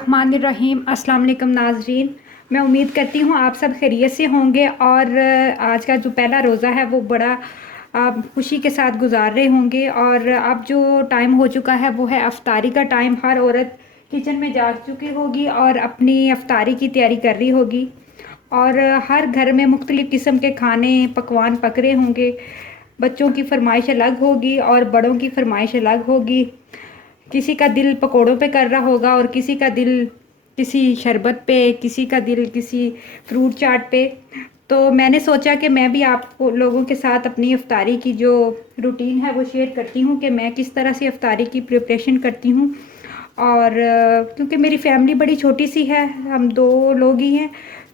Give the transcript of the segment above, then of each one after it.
बिस्मिल्लाहिर्रहमानिर्रहीम। अस्सलाम वालेकुम नाज़रीन, मैं उम्मीद करती हूँ आप सब खैरियत से होंगे और आज का जो पहला रोज़ा है वो बड़ा आप खुशी के साथ गुजार रहे होंगे। और अब जो टाइम हो चुका है वो है अफ्तारी का टाइम। हर औरत किचन में जा चुकी होगी और अपनी अफ्तारी की तैयारी कर रही होगी और हर घर में मुख्तलिफ़ किस्म के खाने पकवान पक रहे होंगे। बच्चों की फरमाइश अलग होगी और बड़ों की फरमाइश अलग होगी। किसी का दिल पकोड़ों पे कर रहा होगा और किसी का दिल किसी शरबत पे, किसी का दिल किसी फ्रूट चाट पे। तो मैंने सोचा कि मैं भी आप लोगों के साथ अपनी इफ्तारी की जो रूटीन है वो शेयर करती हूँ कि मैं किस तरह से इफ्तारी की प्रिपरेशन करती हूँ। और क्योंकि मेरी फैमिली बड़ी छोटी सी है, हम 2 लोग ही हैं,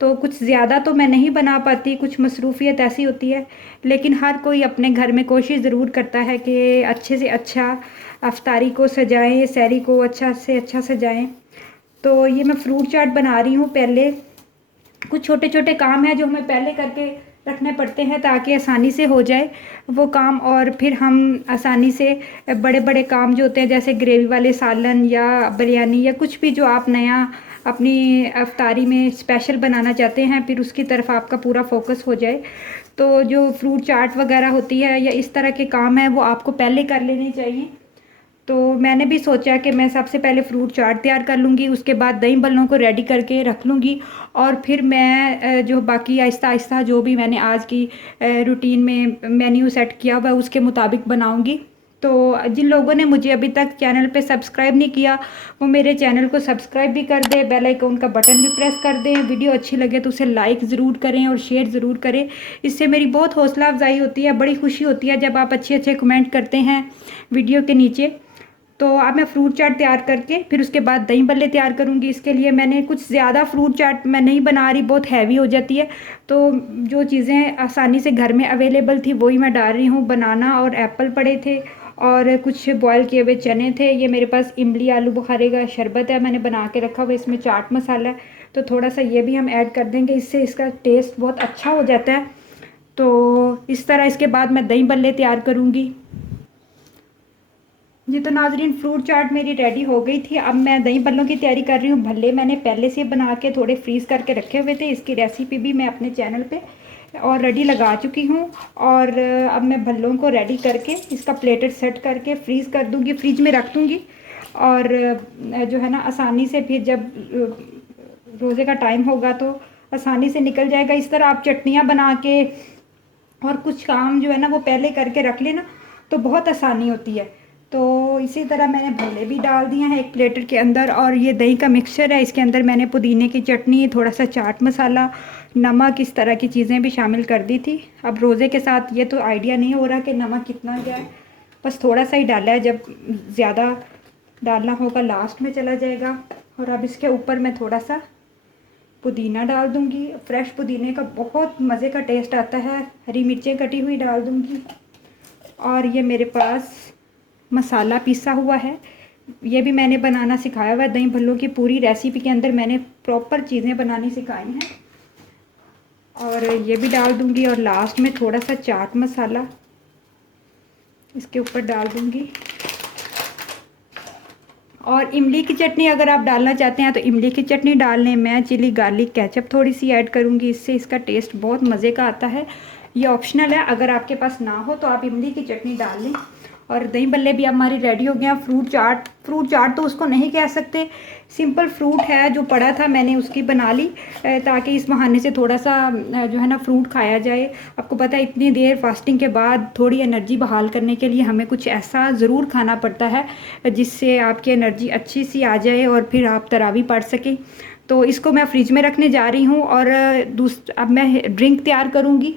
तो कुछ ज़्यादा तो मैं नहीं बना पाती, कुछ मसरूफ़ियत ऐसी होती है। लेकिन हर कोई अपने घर में कोशिश ज़रूर करता है कि अच्छे से अच्छा अफ्तारी को सजाएं, सहरी को अच्छा से अच्छा सजाएं। तो ये मैं फ्रूट चाट बना रही हूँ। पहले कुछ छोटे छोटे काम हैं जो हमें पहले करके रखने पड़ते हैं ताकि आसानी से हो जाए वो काम, और फिर हम आसानी से बड़े बड़े काम जो होते हैं जैसे ग्रेवी वाले सालन या बिरयानी या कुछ भी जो आप नया अपनी अफ्तारी में स्पेशल बनाना चाहते हैं, फिर उसकी तरफ आपका पूरा फोकस हो जाए। तो जो फ्रूट चाट वगैरह होती है या इस तरह के काम हैं वो आपको पहले कर लेने चाहिए। तो मैंने भी सोचा कि मैं सबसे पहले फ्रूट चाट तैयार कर लूँगी, उसके बाद दही बल्लों को रेडी करके रख लूँगी और फिर मैं जो बाकी आहिस्ता आहिस्ता जो भी मैंने आज की रूटीन में मेन्यू सेट किया हुआ है उसके मुताबिक बनाऊँगी। तो जिन लोगों ने मुझे अभी तक चैनल पे सब्सक्राइब नहीं किया वो मेरे चैनल को सब्सक्राइब भी कर दें, बेल आइकन का बटन भी प्रेस कर दें। वीडियो अच्छी लगे तो उसे लाइक ज़रूर करें और शेयर ज़रूर करें। इससे मेरी बहुत हौसला अफजाई होती है, बड़ी खुशी होती है जब आप अच्छे अच्छे कमेंट करते हैं वीडियो के नीचे। तो अब मैं फ्रूट चाट तैयार करके फिर उसके बाद दही बल्ले तैयार करूँगी। इसके लिए मैंने कुछ ज़्यादा फ्रूट चाट मैं नहीं बना रही, बहुत हैवी हो जाती है। तो जो चीज़ें आसानी से घर में अवेलेबल थी वही मैं डाल रही हूँ। बनाना और एप्पल पड़े थे और कुछ बॉयल किए हुए चने थे। ये मेरे पास इमली आलू बुखारे का शरबत है, मैंने बना के रखा हुआ। इसमें चाट मसाला है तो थोड़ा सा ये भी हम ऐड कर देंगे, इससे इसका टेस्ट बहुत अच्छा हो जाता है। तो इस तरह इसके बाद मैं दही बल्ले तैयार करूँगी जी। तो नाजरीन, फ्रूट चाट मेरी रेडी हो गई थी। अब मैं दही बल्लों की तैयारी कर रही हूँ। भल्ले मैंने पहले से बना के थोड़े फ्रीज़ करके रखे हुए थे, इसकी रेसिपी भी मैं अपने चैनल पे ऑलरेडी लगा चुकी हूँ। और अब मैं भल्लों को रेडी करके इसका प्लेटेड सेट करके फ्रीज़ कर दूँगी, फ्रिज में रख दूँगी। और जो है ना आसानी से फिर जब रोज़े का टाइम होगा तो आसानी से निकल जाएगा। इस तरह आप चटनियाँ बना के और कुछ काम जो है ना वो पहले करके रख लेना तो बहुत आसानी होती है। तो इसी तरह मैंने भल्ले भी डाल दिए हैं एक प्लेटर के अंदर, और ये दही का मिक्सचर है, इसके अंदर मैंने पुदीने की चटनी, थोड़ा सा चाट मसाला, नमक, इस तरह की चीज़ें भी शामिल कर दी थी। अब रोज़े के साथ ये तो आइडिया नहीं हो रहा कि नमक कितना जाए, बस थोड़ा सा ही डाला है, जब ज़्यादा डालना होगा लास्ट में चला जाएगा। और अब इसके ऊपर मैं थोड़ा सा पुदीना डाल दूँगी। फ्रेश पुदीने का बहुत मज़े का टेस्ट आता है। हरी मिर्चें कटी हुई डाल दूँगी। और ये मेरे पास मसाला पीसा हुआ है, ये भी मैंने बनाना सिखाया हुआ है। दही भल्लों की पूरी रेसिपी के अंदर मैंने प्रॉपर चीज़ें बनानी सिखाई हैं, और ये भी डाल दूँगी। और लास्ट में थोड़ा सा चाट मसाला इसके ऊपर डाल दूँगी। और इमली की चटनी अगर आप डालना चाहते हैं तो इमली की चटनी डाल लें। मैं चिली गार्लिक केचप थोड़ी सी ऐड करूँगी, इससे इसका टेस्ट बहुत मज़े का आता है। ये ऑप्शनल है, अगर आपके पास ना हो तो आप इमली की चटनी डाल लें। और दही बल्ले भी हमारी रेडी हो गया। फ्रूट चाट तो उसको नहीं कह सकते, सिंपल फ्रूट है जो पड़ा था मैंने उसकी बना ली, ताकि इस बहाने से थोड़ा सा जो है ना फ्रूट खाया जाए। आपको पता है इतनी देर फास्टिंग के बाद थोड़ी एनर्जी बहाल करने के लिए हमें कुछ ऐसा ज़रूर खाना पड़ता है जिससे आपकी एनर्जी अच्छी सी आ जाए और फिर आप तरावी पढ़ सकें। तो इसको मैं फ्रिज में रखने जा रही हूँ। और अब मैं ड्रिंक तैयार करूँगी।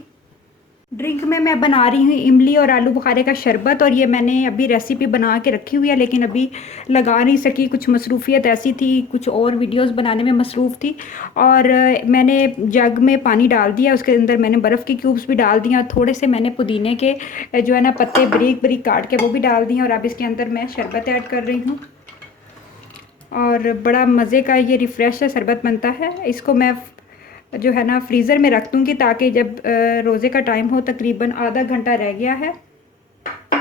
ड्रिंक में मैं बना रही हूँ इमली और आलू बुखारे का शरबत, और ये मैंने अभी रेसिपी बना के रखी हुई है लेकिन अभी लगा नहीं सकी, कुछ मसरूफ़ियत ऐसी थी, कुछ और वीडियोस बनाने में मसरूफ़ थी। और मैंने जग में पानी डाल दिया, उसके अंदर मैंने बर्फ़ के क्यूब्स भी डाल दिए और थोड़े से मैंने पुदीने के जो है ना पत्ते बारीक बारीक काट के वो भी डाल दिए। और अब इसके अंदर मैं शरबत ऐड कर रही हूँ, और बड़ा मज़े का ये रिफ़्रेश शरबत बनता है। इसको मैं जो है ना फ्रीज़र में रख दूँगी ताकि जब रोज़े का टाइम हो, तकरीबन आधा घंटा रह गया है,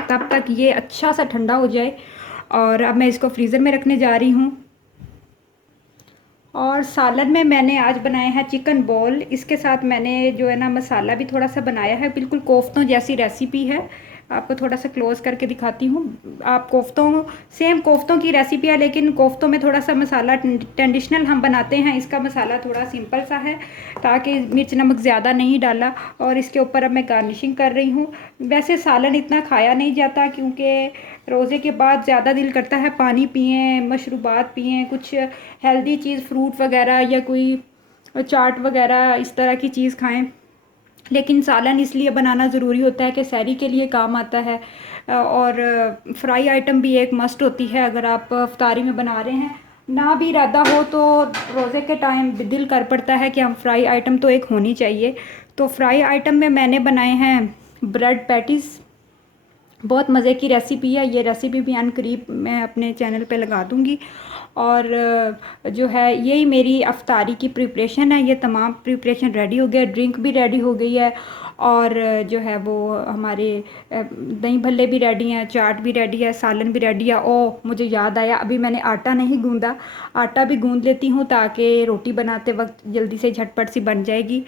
तब तक ये अच्छा सा ठंडा हो जाए। और अब मैं इसको फ्रीज़र में रखने जा रही हूँ। और सालन में मैंने आज बनाया है चिकन बॉल। इसके साथ मैंने जो है ना मसाला भी थोड़ा सा बनाया है, बिल्कुल कोफ्तों जैसी रेसिपी है। आपको थोड़ा सा क्लोज करके दिखाती हूँ। आप कोफ्तों, सेम कोफ्तों की रेसिपी है, लेकिन कोफ्तों में थोड़ा सा मसाला ट्रेडिशनल हम बनाते हैं, इसका मसाला थोड़ा सिंपल सा है, ताकि मिर्च नमक ज़्यादा नहीं डाला। और इसके ऊपर अब मैं गार्निशिंग कर रही हूँ। वैसे सालन इतना खाया नहीं जाता, क्योंकि रोज़े के बाद ज़्यादा दिल करता है पानी पिएँ, मशरूबात पिएँ, कुछ हेल्दी चीज़, फ्रूट वगैरह या कोई चाट वगैरह इस तरह की चीज़ खाएं। लेकिन सालन इसलिए बनाना ज़रूरी होता है कि सहरी के लिए काम आता है। और फ्राई आइटम भी एक मस्ट होती है अगर आप इफ्तारी में बना रहे हैं। ना भी इरादा हो तो रोज़े के टाइम दिल कर पड़ता है कि हम फ्राई आइटम तो एक होनी चाहिए। तो फ्राई आइटम में मैंने बनाए हैं ब्रेड पैटीज़। बहुत मज़े की रेसिपी है, ये रेसिपी भी अनकरीब मैं अपने चैनल पे लगा दूँगी। और जो है यही मेरी अफ्तारी की प्रिपरेशन है। ये तमाम प्रिपरेशन रेडी हो गया, ड्रिंक भी रेडी हो गई है, और जो है वो हमारे दही भल्ले भी रेडी हैं, चाट भी रेडी है, सालन भी रेडी है। ओह, मुझे याद आया, अभी मैंने आटा नहीं गूंदा, आटा भी गूंद लेती हूँ ताकि रोटी बनाते वक्त जल्दी से झटपट सी बन जाएगी।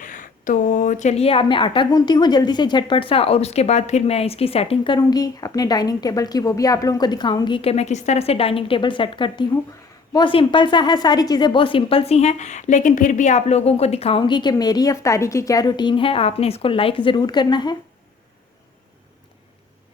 तो चलिए अब मैं आटा गूंथती हूँ जल्दी से झटपट सा, और उसके बाद फिर मैं इसकी सेटिंग करूँगी अपने डाइनिंग टेबल की। वो भी आप लोगों को दिखाऊंगी कि मैं किस तरह से डाइनिंग टेबल सेट करती हूँ। बहुत सिंपल सा है, सारी चीज़ें बहुत सिंपल सी हैं, लेकिन फिर भी आप लोगों को दिखाऊंगी कि मेरी इफ्तारी की क्या रूटीन है। आपने इसको लाइक ज़रूर करना है।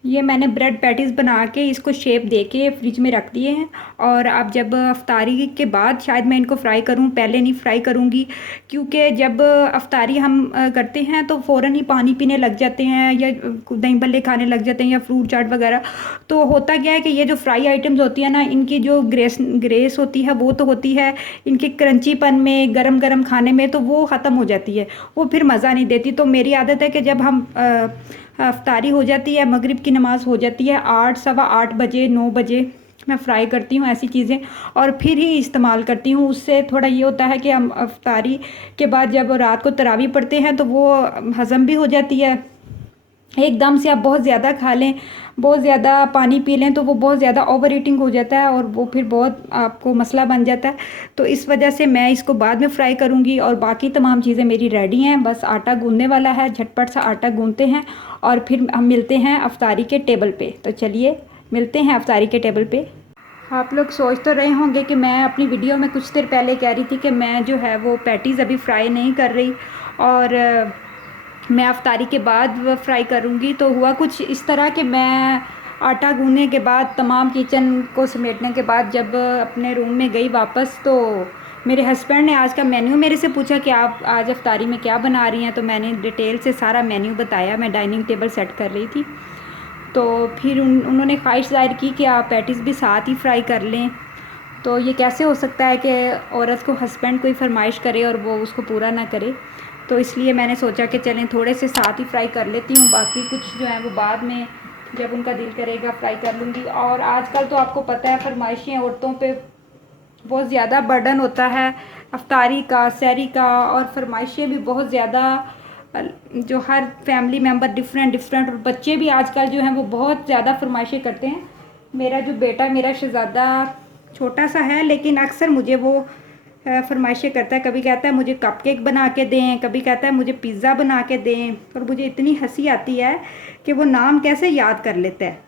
ये मैंने ब्रेड पैटीज़ बना के इसको शेप दे के फ्रिज में रख दिए हैं। और अब जब अफ्तारी के बाद शायद मैं इनको फ्राई करूं, पहले नहीं फ्राई करूंगी, क्योंकि जब अफ्तारी हम करते हैं तो फ़ौरन ही पानी पीने लग जाते हैं, या दही भल्ले खाने लग जाते हैं, या फ्रूट चाट वगैरह। तो होता क्या है कि ये जो फ्राई आइटम्स होती है ना, इनकी जो ग्रेस होती है वो तो होती है, इनके क्रंचीपन में, गरम गरम खाने में तो वो ख़त्म हो जाती है, वो फिर मज़ा नहीं देती। तो मेरी आदत है कि जब हम अफ्तारी हो जाती है, मगरिब की नमाज़ हो जाती है, 8 सवा 8 बजे 9 बजे मैं फ़्राई करती हूँ ऐसी चीज़ें, और फिर ही इस्तेमाल करती हूँ। उससे थोड़ा ये होता है कि हम अफ्तारी के बाद जब रात को तरावी पढ़ते हैं तो वो हज़म भी हो जाती है। एकदम से आप बहुत ज़्यादा खा लें, बहुत ज़्यादा पानी पी लें तो वो बहुत ज़्यादा ओवर ईटिंग हो जाता है, और वो फिर बहुत आपको मसला बन जाता है। तो इस वजह से मैं इसको बाद में फ्राई करूँगी। और बाकी तमाम चीज़ें मेरी रेडी हैं, बस आटा गूंदने वाला है, झटपट सा आटा गूंदते हैं और फिर हम मिलते हैं अफ्तारी के टेबल पे। तो चलिए मिलते हैं अफ्तारी के टेबल पे। आप लोग सोच तो रहे होंगे कि मैं अपनी वीडियो में कुछ देर पहले कह रही थी कि मैं जो है वो पैटीज़ अभी फ्राई नहीं कर रही, और मैं अफ्तारी के बाद वो फ्राई करूँगी। तो हुआ कुछ इस तरह कि मैं आटा गूंदने के बाद, तमाम किचन को समेटने के बाद जब अपने रूम में गई वापस, तो मेरे हस्बैंड ने आज का मेन्यू मेरे से पूछा कि आप आज अफ्तारी में क्या बना रही हैं। तो मैंने डिटेल से सारा मेन्यू बताया, मैं डाइनिंग टेबल सेट कर रही थी। तो फिर उन्होंने ख्वाहिश ज़ाहिर की कि आप पैटीज़ भी साथ ही फ्राई कर लें। तो ये कैसे हो सकता है कि औरत को हस्बैंड कोई फरमाइश करे और वो उसको पूरा ना करे। तो इसलिए मैंने सोचा कि चलें थोड़े से साथ ही फ्राई कर लेती हूँ, बाकी कुछ जो है वो बाद में जब उनका दिल करेगा फ्राई कर लूँगी। और आजकल तो आपको पता है फरमाइशें औरतों पे बहुत ज़्यादा बर्डन होता है, अफ्तारी का, सहरी का, और फरमाइशें भी बहुत ज़्यादा, जो हर फैमिली मेम्बर डिफरेंट डिफरेंट, और बच्चे भी आजकल जो हैं वो बहुत ज़्यादा फरमाइशें करते हैं। मेरा जो बेटा, मेरा शहज़ादा छोटा सा है, लेकिन अक्सर मुझे वो फरमाइशें करता है। कभी कहता है मुझे कपकेक बना के दें, कभी कहता है मुझे पिज़्ज़ा बना के दें, और मुझे इतनी हंसी आती है कि वो नाम कैसे याद कर लेता है।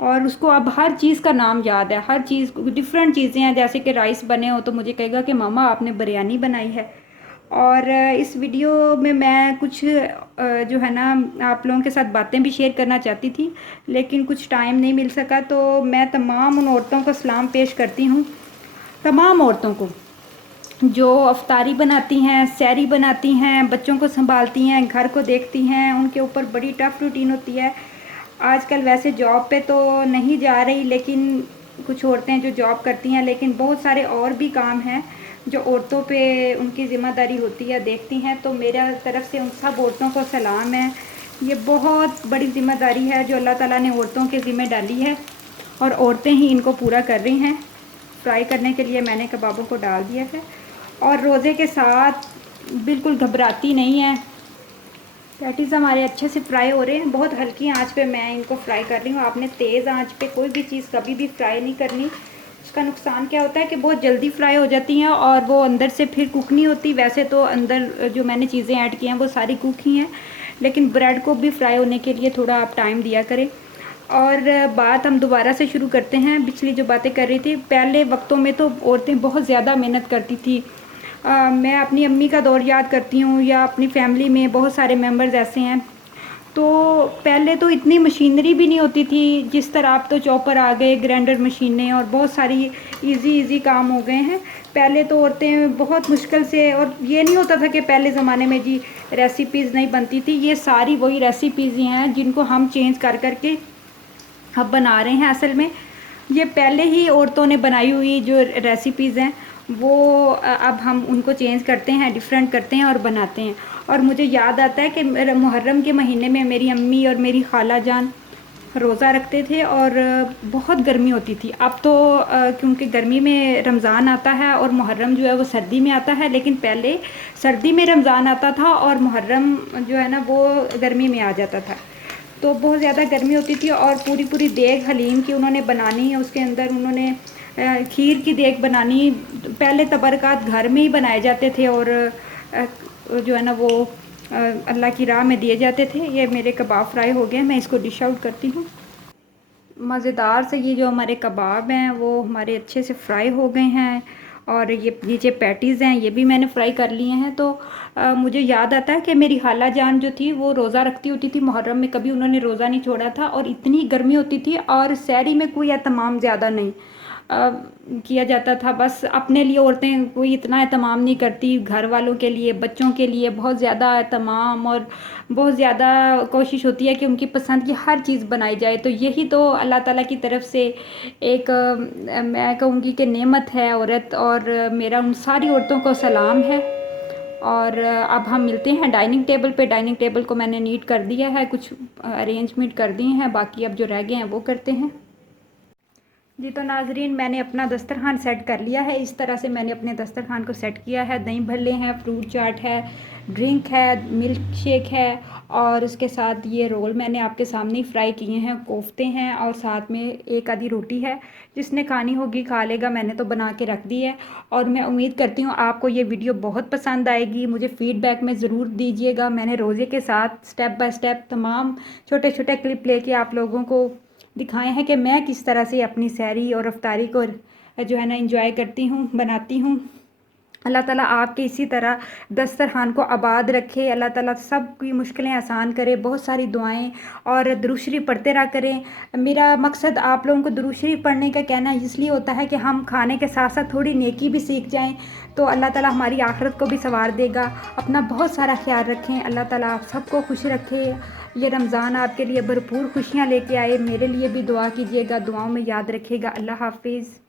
और उसको अब हर चीज़ का नाम याद है, हर चीज़, डिफरेंट चीज़ें हैं, जैसे कि राइस बने हो तो मुझे कहेगा कि मामा आपने बिरयानी बनाई है। और इस वीडियो में मैं कुछ जो है ना आप लोगों के साथ बातें भी शेयर करना चाहती थी, लेकिन कुछ टाइम नहीं मिल सका। तो मैं तमाम उन औरतों को सलाम पेश करती हूँ, तमाम औरतों को जो अफ्तारी बनाती हैं, सहरी बनाती हैं, बच्चों को संभालती हैं, घर को देखती हैं। उनके ऊपर बड़ी टफ़ रूटीन होती है। आजकल वैसे जॉब पे तो नहीं जा रही, लेकिन कुछ औरतें जो जॉब करती हैं, लेकिन बहुत सारे और भी काम हैं जो औरतों पे उनकी ज़िम्मेदारी होती है, देखती हैं। तो मेरा तरफ से उन सब औरतों को सलाम है। ये बहुत बड़ी ज़िम्मेदारी है जो अल्लाह ताला ने औरतों के ज़िम्मे डाली है, और औरतें ही इनको पूरा कर रही हैं। फ्राई करने के लिए मैंने कबाबों को डाल दिया है, और रोज़े के साथ बिल्कुल घबराती नहीं है। पैटीज़ हमारे अच्छे से फ्राई हो रहे हैं, बहुत हल्की आंच पे मैं इनको फ्राई कर रही हूँ। आपने तेज़ आंच पे कोई भी चीज़ कभी भी फ्राई नहीं करनी, उसका नुकसान क्या होता है कि बहुत जल्दी फ्राई हो जाती हैं और वो अंदर से फिर कुक नहीं होती। वैसे तो अंदर जो मैंने चीज़ें ऐड की हैं वो सारी कुक ही हैं, लेकिन ब्रेड को भी फ्राई होने के लिए थोड़ा आप टाइम दिया करें। और बात हम दोबारा से शुरू करते हैं, पिछली जो बातें कर रही थी। पहले वक्तों में तो औरतें बहुत ज़्यादा मेहनत करती थी। मैं अपनी अम्मी का दौर याद करती हूँ, या अपनी फैमिली में बहुत सारे मेंबर्स ऐसे हैं। तो पहले तो इतनी मशीनरी भी नहीं होती थी जिस तरह अब तो चॉपर आ गए, ग्राइंडर मशीनें और बहुत सारी इजी काम हो गए हैं। पहले तो औरतें बहुत मुश्किल से, और ये नहीं होता था कि पहले ज़माने में जी रेसिपीज़ नहीं बनती थी, ये सारी वही रेसिपीज़ ही हैं जिनको हम चेंज कर करके अब बना रहे हैं। असल में ये पहले ही औरतों ने बनाई हुई जो रेसिपीज़ हैं वो अब हम उनको चेंज करते हैं, डिफरेंट करते हैं और बनाते हैं। और मुझे याद आता है कि मुहर्रम के महीने में मेरी अम्मी और मेरी खाला जान रोज़ा रखते थे और बहुत गर्मी होती थी। अब तो क्योंकि गर्मी में रमज़ान आता है और मुहर्रम जो है वो सर्दी में आता है, लेकिन पहले सर्दी में रमज़ान आता था और मुहर्रम जो है ना वो गर्मी में आ जाता था। तो बहुत ज़्यादा गर्मी होती थी और पूरी पूरी देग हलीम की उन्होंने बनानी है। उसके अंदर उन्होंने खीर की देग बनानी। पहले तबरकात घर में ही बनाए जाते थे और जो है ना वो अल्लाह की राह में दिए जाते थे। ये मेरे कबाब फ्राई हो गए, मैं इसको डिश आउट करती हूँ। मज़ेदार से ये जो हमारे कबाब हैं वो हमारे अच्छे से फ्राई हो गए हैं। और ये नीचे पैटीज़ हैं, ये भी मैंने फ्राई कर लिए हैं। तो मुझे याद आता है कि मेरी खाला जान जो थी वो रोज़ा रखती होती थी मुहर्रम में, कभी उन्होंने रोज़ा नहीं छोड़ा था और इतनी गर्मी होती थी और सहरी में कोई एहतमाम ज़्यादा नहीं किया जाता था। बस अपने लिए औरतें कोई इतना एहतमाम नहीं करती, घर वालों के लिए, बच्चों के लिए बहुत ज़्यादा एहतमाम और बहुत ज़्यादा कोशिश होती है कि उनकी पसंद की हर चीज़ बनाई जाए। तो यही तो अल्लाह ताला की तरफ से एक मैं कहूँगी कि नेमत है औरत, और मेरा उन सारी औरतों को सलाम है। और अब हम मिलते हैं डाइनिंग टेबल पे। डाइनिंग टेबल को मैंने नीट कर दिया है, कुछ अरेंजमेंट कर दिए हैं, बाकी अब जो रह गए हैं वो करते हैं। जी तो नाजरीन, मैंने अपना दस्तरखान सेट कर लिया है। इस तरह से मैंने अपने दस्तरखान को सेट किया है। दही भल्ले हैं, फ्रूट चाट है, ड्रिंक है, मिल्क शेक है, और उसके साथ ये रोल मैंने आपके सामने ही फ्राई किए हैं, कोफ्ते हैं, और साथ में एक आधी रोटी है। जिसने खानी होगी खा लेगा, मैंने तो बना के रख दी है। और मैं उम्मीद करती हूँ आपको ये वीडियो बहुत पसंद आएगी। मुझे फ़ीडबैक में ज़रूर दीजिएगा। मैंने रोज़े के साथ स्टेप बाय स्टेप तमाम छोटे छोटे क्लिप लेके आप लोगों को दिखाए हैं कि मैं किस तरह से अपनी सहरी और अफ्तारी को जो है ना इंजॉय करती हूँ, बनाती हूँ। अल्लाह ताला आपके इसी तरह दस्तरखान को आबाद रखे। अल्लाह ताला सब की मुश्किलें आसान करे। बहुत सारी दुआएं और दुरूद शरीफ पढ़ते रहा करें। मेरा मकसद आप लोगों को दुरूद शरीफ पढ़ने का कहना इसलिए होता है कि हम खाने के साथ साथ थोड़ी नेकी भी सीख जाएं, तो अल्लाह ताला हमारी आखिरत को भी संवार देगा। अपना बहुत सारा ख्याल रखें। अल्लाह ताला आप सबको खुश रखे। ये रमज़ान आपके लिए भरपूर खुशियाँ लेके आए। मेरे लिए भी दुआ कीजिएगा, दुआओं में याद रखिएगा। अल्लाह हाफिज़।